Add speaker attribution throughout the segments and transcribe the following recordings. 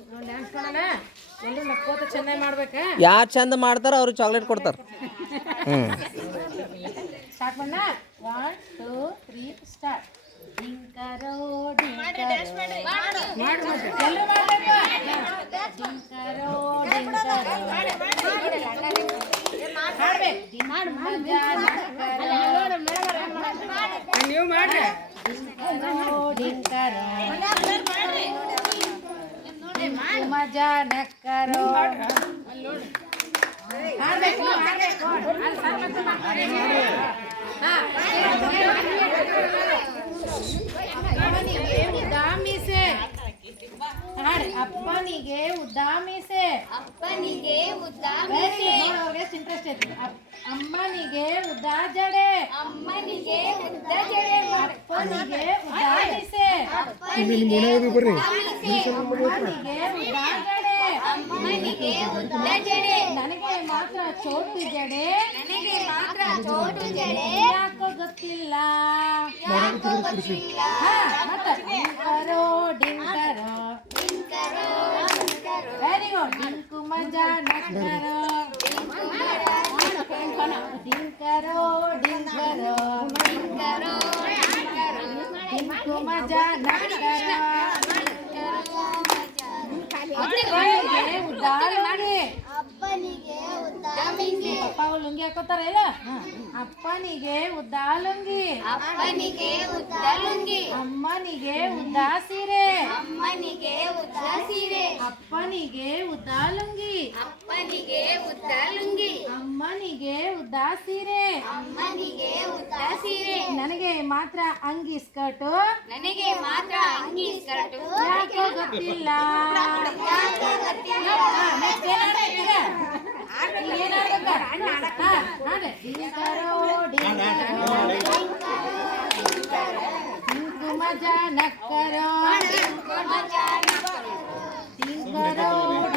Speaker 1: dance ಮಾಡೋಣ ಎಲ್ಲರೂ ನಕ್ಕೋತ ಚೆನ್ನಾಗಿ ಮಾಡ್ಬೇಕಾ
Speaker 2: ಯಾರು ಚಂದ ಮಾಡ್ತಾರ ಅವ್ರಿಗೆ ಚಾಕ್ಲೇಟ್ ಕೊಡ್ತಾರೆ
Speaker 1: ಸ್ಟಾರ್ಟ್ ಮಾಡೋಣ 1 2 3 ಸ್ಟಾರ್ಟ್ ಡಿಂಕರೋ ಡಿಂಕರೋ ಎಲ್ಲರೂ ನೀವು ಮಾಡ್ರಿ ಡಿಂಕರೋ ಮಜಾ ನಕ್ಕರೋ ಅಪ್ಪನಿಗೆ ಉದ್ದಾಮಿಸೆ ಅಪ್ಪನಿಗೆ ಉದ್ದಾಮಿಸೆ
Speaker 3: ಅಪ್ಪನಿಗೆ ಉದ್ದಾಮಿಸೆ
Speaker 1: ಅವ್ರಿಗೆ ಇಂಟ್ರೆಸ್ಟ್ ಐತಿ ಅಮ್ಮನಿಗೆ ಉದ್ದಾ ಜಡೆ
Speaker 3: ಅಮ್ಮನಿಗೆ ಉದ್ದ ಜಡೆ
Speaker 1: ಅಪ್ಪನಿಗೆ ಉದ್ದಾಮಿಸೆ
Speaker 3: ಅಪ್ಪನಿಗೆ
Speaker 1: ಅಮ್ಮನಿಗೆ ಉದ್ದಾ ಜಡೆ
Speaker 3: ಅಮ್ಮನಿಗೆ ಉದ್ದ ಜಡೆ
Speaker 1: ನನಗೆ ಮಾತ್ರ ಚೋಟು ಜಡೆ
Speaker 3: ನನಗೆ ಮಾತ್ರ ಚೋಟು ಜಡೆ
Speaker 1: ಯಾಕೋ ಗೊತ್ತಿಲ್ಲ
Speaker 3: ಯಾಕೋ ಗೊತ್ತಿಲ್ಲ
Speaker 1: ಮತ್ತೆ ಡಿಂಕರೋ ಡಿಂಕರೋ
Speaker 3: ಡಿಂಕರೋ ಡಿಂಕರೋ
Speaker 1: ವೆರಿ ಗುಡ್ ಡಿಂಕು ಮಜಾ ನಕ್ಕರೋ ಡಿಂಕರೋ ಡಿಂಕರೋ
Speaker 3: ಡಿಂಕರೋ
Speaker 1: ಡಿಂಕು ಮಜಾ ನಕ್ಕರೋ ಅಪ್ಪನಿಗೆ ಉದ್ದಾಲುಂಗಿ
Speaker 3: ಅಪ್ಪನಿಗೆ ಉದ್ದಾಮಿಸೆ
Speaker 1: ಅಪ್ಪ ಲುಂಗಿ ಹಾಕೋತಾರ ಇಲ್ಲ ಅಪ್ಪನಿಗೆ ಉದ್ದಾಲುಂಗಿ
Speaker 3: ಅಪ್ಪನಿಗೆ ಉದ್ದ ಲುಂಗಿ
Speaker 1: ಅಮ್ಮನಿಗೆ ಉದ್ದಾ ಸೀರೆ
Speaker 3: ಅಮ್ಮನಿಗೆ ಉದ್ದ ಸೀರೆ
Speaker 1: ಅಪ್ಪನಿಗೆ ಉದ್ದಾಲುಂಗಿ
Speaker 3: ಅಪ್ಪನಿಗೆ ಉದ್ದ ಲುಂಗಿ
Speaker 1: ಅಮ್ಮನಿಗೆ ಉದ್ದಾ ಸೀರೆ
Speaker 3: ಅಮ್ಮನಿಗೆ ಉದ್ದ ಸೀರೆ
Speaker 1: ನನಗೆ ಮಾತ್ರ ಅಂಗಿ ಸ್ಕರ್ಟು
Speaker 3: ನನಗೆ ಮಾತ್ರ ಅಂಗಿ ಸ್ಕರ್ಟು
Speaker 1: ಯಾಕೋ ಗೊತ್ತಿಲ್ಲ
Speaker 3: ಯಾಕೋ ಗೊತ್ತಿಲ್ಲ
Speaker 1: ಡಿಂಕು ಮಜಾ ನಕ್ಕರೋ ಡಿಂಕರೋ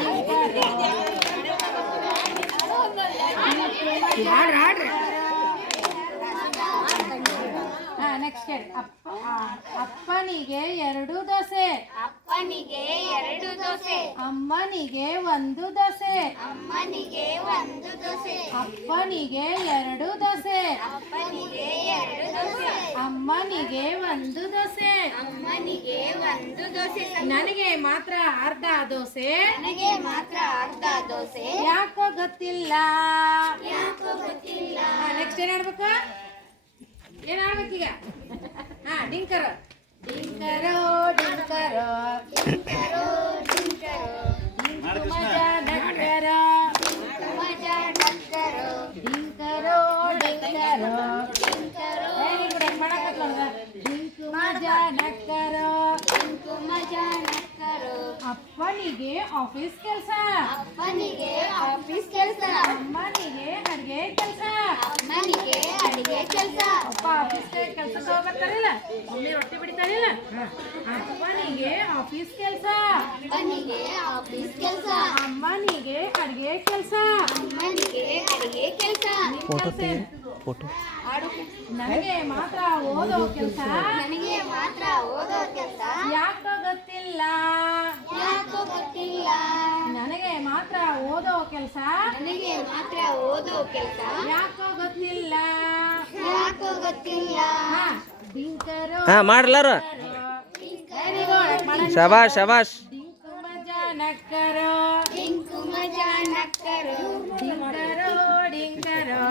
Speaker 1: ನೆಕ್ಸ್ಟ್ ಹೇಳಿ ಅಪ್ಪನಿಗೆ 2 ದೋಸೆ
Speaker 3: ಅಪ್ಪನಿಗೆ 2 ದೋಸೆ
Speaker 1: ಅಮ್ಮನಿಗೆ 1 ದೋಸೆ
Speaker 3: ಅಮ್ಮನಿಗೆ 1 ದೋಸೆ
Speaker 1: ಅಪ್ಪನಿಗೆ 2 ದೋಸೆ
Speaker 3: ಅಪ್ಪನಿಗೆ 2 ದೋಸೆ
Speaker 1: ಅಮ್ಮನಿಗೆ 1 ದೋಸೆ
Speaker 3: ಅಮ್ಮನಿಗೆ 1 ದೋಸೆ
Speaker 1: ನನಗೆ ಮಾತ್ರ ಅರ್ಧ ದೋಸೆ
Speaker 3: ನನಗೆ ಮಾತ್ರ ಅರ್ಧ ದೋಸೆ
Speaker 1: ಯಾಕೋ ಗೊತ್ತಿಲ್ಲ
Speaker 3: ಯಾಕೋ ಗೊತ್ತಿಲ್ಲ
Speaker 1: ನೆಕ್ಸ್ಟ್ ಏನ್ ಆಡ್ಬೇಕು ಏನ್ ಆಡ್ಬೇಕೀಗ ಡಿಂಕರ ಡಿಂಕರೋ ಡಿಂಕರೋ
Speaker 3: ಡಿಂಕರೋ ಡಿಂಕರೋ
Speaker 1: ಡಿಂಕು ಮಜಾ ನಕ್ಕರೋ
Speaker 3: ಮಜಾ ನಕ್ಕರೋ
Speaker 1: ಡಿಂಕರೋ ಡಿಂಕರೋ
Speaker 3: ಡಿಂಕರೋ
Speaker 1: ವೆರಿ ಗುಡ್ ಮಾಡಕತ್ತ ಡಿಂಕು ಮಜಾ ನಕ್ಕರೋ
Speaker 3: ಡಿಂಕು ಮಜಾ ನಕ್ಕರೋ
Speaker 1: ಅಪ್ಪನಿಗೆ ಆಫೀಸ್ ಕೆಲಸ
Speaker 3: ಅಪ್ಪನಿಗೆ ಆಫೀಸ್ ಕೆಲಸ
Speaker 1: ಅಮ್ಮನಿಗೆ ಅಡ್ಗೆ ಕೆಲಸ
Speaker 3: ಅಮ್ಮನಿಗೆ ಅಡಿಗೆ ಕೆಲಸ
Speaker 1: ಅಪ್ಪ ಆಫೀಸ್ ಕೆಲಸ ಹೋಗ್ಬರ್ತಾರಿಲ್ಲ ಮಮ್ಮಿ ರೊಟ್ಟಿ ಬಿಡಿತಾರಿಲ್ಲ ಅಪ್ಪನಿಗೆ ಆಫೀಸ್ ಕೆಲಸ
Speaker 3: ಅಪ್ಪನಿಗೆ ಆಫೀಸ್ ಕೆಲಸ
Speaker 1: ಅಮ್ಮನಿಗೆ ಅಡ್ಗೆ ಕೆಲಸ
Speaker 3: ಅಮ್ಮನಿಗೆ ಅಡಿಗೆ ಕೆಲಸ
Speaker 2: ಫೋಟೋ
Speaker 1: ನನಗೆ ಮಾತ್ರ ಓದೋ ಕೆಲಸ
Speaker 3: ನನಗೆ ಮಾತ್ರ ಓದೋ ಕೆಲಸ
Speaker 1: ಯಾಕೋ ಗೊತ್ತಿಲ್ಲ
Speaker 3: ಯಾಕೋ ಗೊತ್ತಿಲ್ಲ
Speaker 1: ನನಗೆ ಮಾತ್ರ ಓದೋ ಕೆಲಸ
Speaker 3: ನನಗೆ ಮಾತ್ರ ಓದೋ ಕೆಲಸ
Speaker 1: ಯಾಕೋ ಗೊತ್ತಿಲ್ಲ
Speaker 3: ಯಾಕೋ ಗೊತ್ತಿಲ್ಲ
Speaker 1: ಡಿಂಕರೋ
Speaker 2: ಮಾಡ್ಲಾರ
Speaker 1: ವೆರಿ ಗುಡ್
Speaker 2: ಶಬಾಷ್ ಶಬಾಷ್
Speaker 1: ಡಿಂಕು ಮಜಾ ನಕ್ಕರೋ
Speaker 3: ಡಿಂಕು ಮಜಾ ನಕ್ಕರು
Speaker 1: ಡಿಂಕರೋ ಡಿಂಕರೋ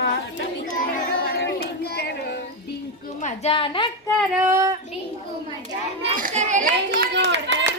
Speaker 1: ಡಿಂಕು ಮಜಾ ನಕ್ಕರೋ
Speaker 3: ಡಿಂಕು ಮಜಾ ನಕ್ಕರು
Speaker 1: ವೆರಿ ಗುಡ್